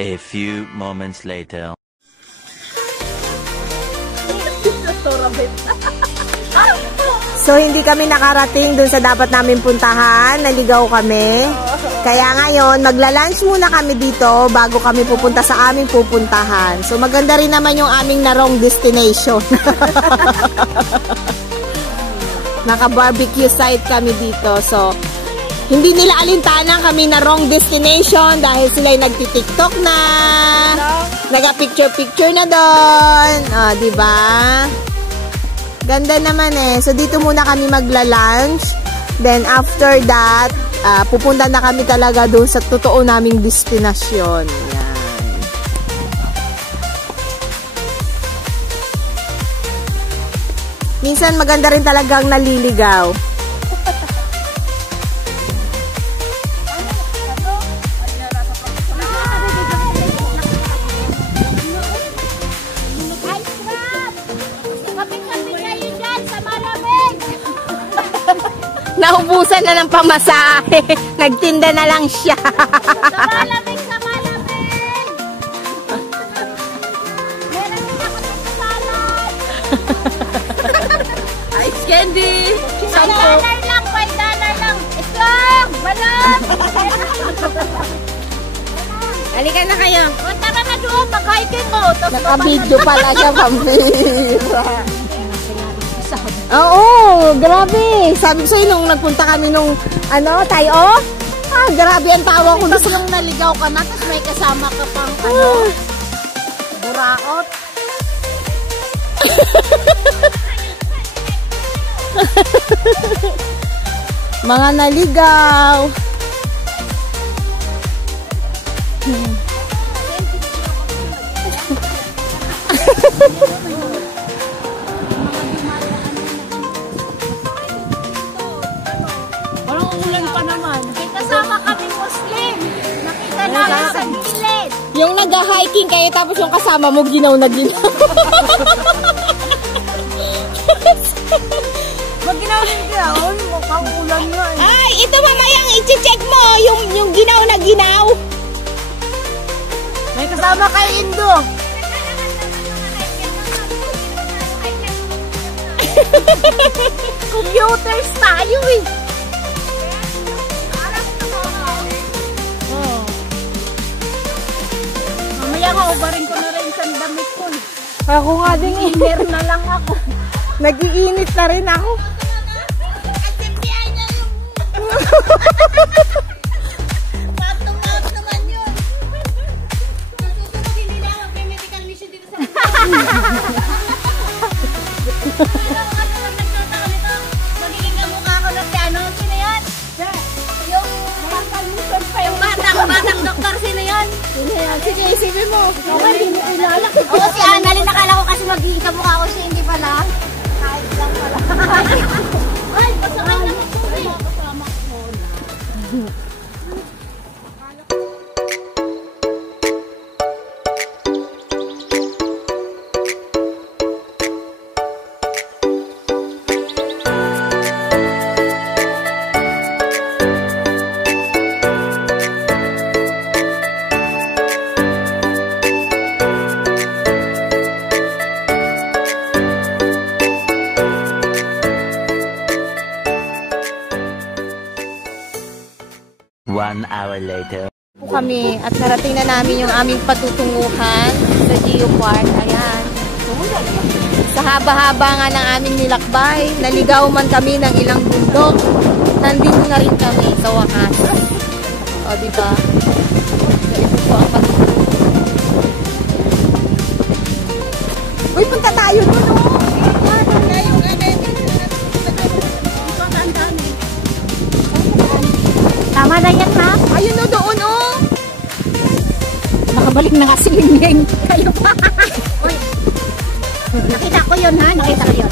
A few moments later. So, hindi kami nakarating dun sa dapat namin puntahan. Naligaw kami. Kaya ngayon, magla-lunch muna kami dito bago kami pupunta sa aming pupuntahan. So, maganda rin naman yung aming na-wrong destination. Naka-barbecue site kami dito. So, hindi nila alintanan kami na wrong destination dahil sila'y nagtitiktok na. Nag-picture-picture na doon. O, diba? Ganda naman eh. So, dito muna kami magla-lunch. Then, after that, pupunta na kami talaga doon sa totoo naming destinasyon. Yan. Minsan, maganda rin talagang naliligaw. Naubusan na ng pamasahe. Nagtinda na lang siya. Sa malamig, sa malamig. Meron din ako ng salad. Ice candy. $5 lang, $5 lang. Ito, balot. Halika na kayo. Punta ka na doon, mag-hiking mo. Naka-video pala siya, pambira. Oo, grabe. Sabi ko sa'yo nung nagpunta kami nung, tayo, grabe ang tawa ko. Tapos yung naligaw ka na, tapos may kasama ka pang, buraot. Mga naligaw. Walang ulan pa naman. May kasama kami Muslim. Nakita namin sa gilid. Yung nag-hiking kayo tapos yung kasama mo ginaw na ginaw. Mag-ginaw rin ka. Uy, mukhang ulan yun. Ay, ito mamayang i-check mo yung ginaw na ginaw. May kasama kayo Indo. Computers tayo eh. Oh. Mamaya nga, ubarin ko na rin sa damit ko eh. Ako nga din eh. Inner na lang ako. Nag-iinit na rin ako. Mouth naman yun. Susunod, hindi na ako may medical mission dito sa magiging kamukha ko ng piano. Sino yan? Yung batang doktor. Sino yan? Sige, isipin mo. Oo, si Annalyn. Nakala ko kasi magiging kamukha ko siya. Hindi pala. Kahit lang pala. Ay, pasakay na magsubi. One hour later. Kami at narating na namin yung aming patutunguhan sa Geo Park. Ayan. Sa haba-haba nga ng aming nilakbay, naligaw man kami ng ilang bundok. Nandito na rin kami sa wakas. O, diba? So, ito po ang patutunguhan. Uy, punta tayo doon, o! Tama na yan, ha? Ayun o, doon, o! Nakabalik na nga si Linggeng. Kayo pa. Uy. Nakita ko yun, ha? Nakita ko yun.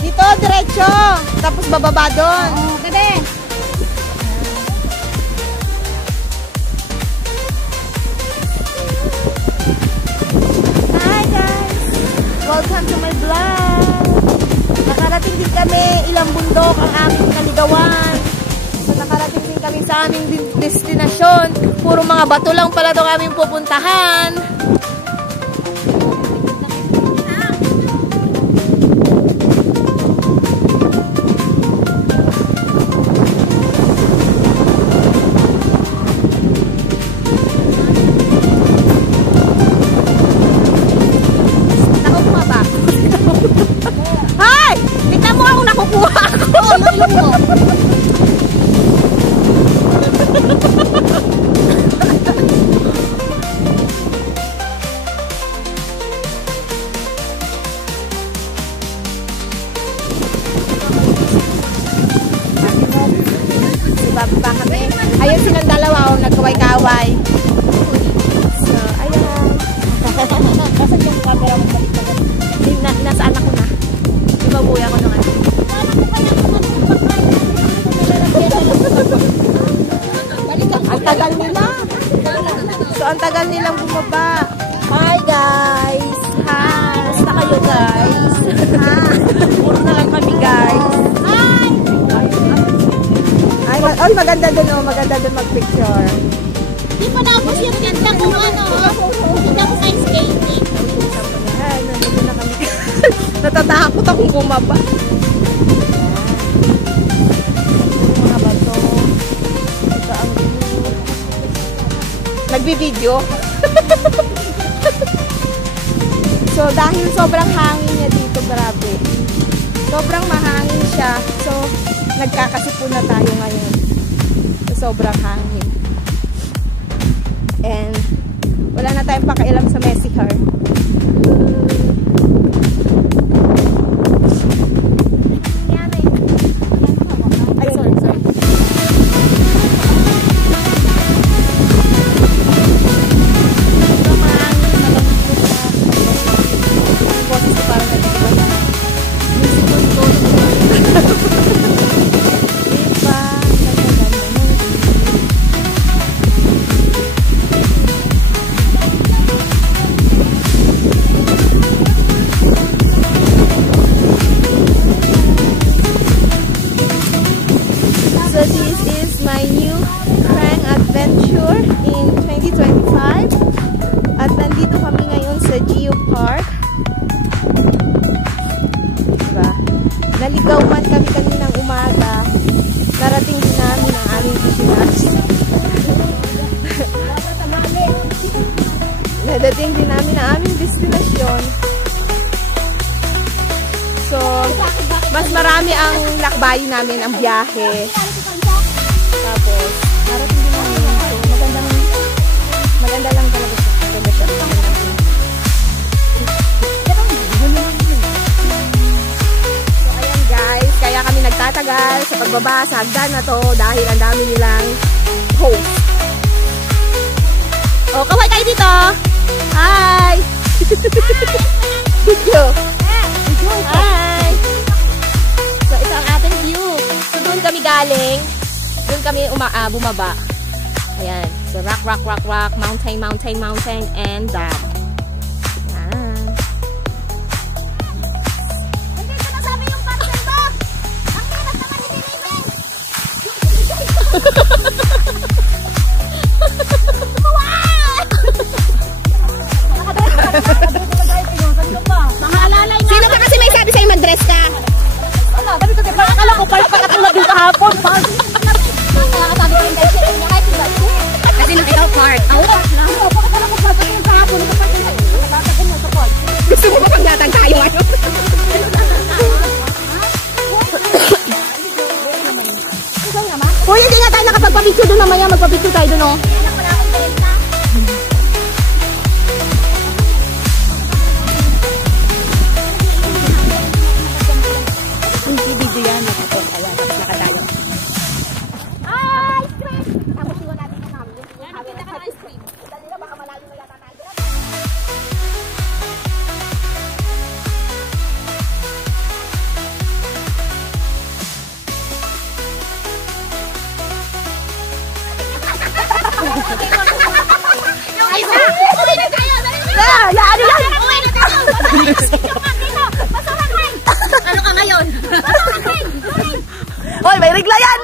Dito, diretso. Tapos bababa doon. Oo, gade. Hi guys! Welcome to my vlog! Nakarating din kami ilang bundok ang aming kaligawan. So nakarating din kami kami sa aming destinasyon. Puro mga bato lang pala daw aming pupuntahan. Bababa kami. Ayun silang dalawa, nagkaway-kaway. So, ayan. Nasaan yung camera mo balik na ganun? Nasa anak ko na. Ibabuya ko naman. Ang tagal nila. So, ang tagal nilang bumaba. Hi, guys. Hi. Basta kayo, guys. Puro na lang kami, guys. Ay, maganda dun, oh. Maganda dun mag-picture. Di pa tapos yung ganda kung ano. Ganda ko sa skating. Ay, nandito na kami. Natatakot akong bumaba. Mga bato. Ito ang nagbibideo. So, dahil sobrang hangin niya dito, grabe. Sobrang mahangin siya. So, nagkakasipo na tayo ngayon. So, sobrang hangin. And, wala na tayong pakialam sa messy car. Ay, sorry. Sobrang mahangin. Ang boses ko parang nagiging na. So this is my new prank adventure in 2025. At nandito kami ngayon sa Geo Park. Diba? Naligaw man kami kaninang umaga. Narating din namin ang aming destination. Nadating din namin ang aming destinasyon. So, mas marami ang lakbayin namin, ang biyahe. Tapos, narating din namin. So, maganda lang talaga siya. Maganda siya. So, ayan guys. Kaya kami nagtatagal sa pagbaba sa hagdan na to dahil ang dami nilang host. Oh, kaway kayo dito. Hi! Video. Hi! So, ito ang ating view. So, doon kami galing. Doon kami bumaba. Ayan. So, rock, mountain, and dam. Ayan. Nandito na sabi yung parcel mo. Ang hirap naman i-deliver. Sino ka kasi may sabi sa'yo mag-dress ka? Wala, dami ko diba? Akala ko parang pagkatulad din kahapon. Nakakasabi ko yung guys niya kahit diba? Kasi nung ikaw, Clark. Park na. Oo, pagkatulad ko parang yung kahapon. Nakatagan mo sa pod. Gusto mo ba paglatang tayo ano? Hoy, hindi nga tayo nakapagpapicture doon mamaya. Magpapicture tayo doon, oh. Hindi video yan. Nakapag kaya. Tapos nakatayo. Ice cream! Tapos iwan natin yung kami. Nakita ka ng ice cream. Dali na, baka malalim na yata tayo. Ay, uwi na tayo! Ano yan? Uwi na tayo! Ano ka ngayon? Hoy, may regla yan!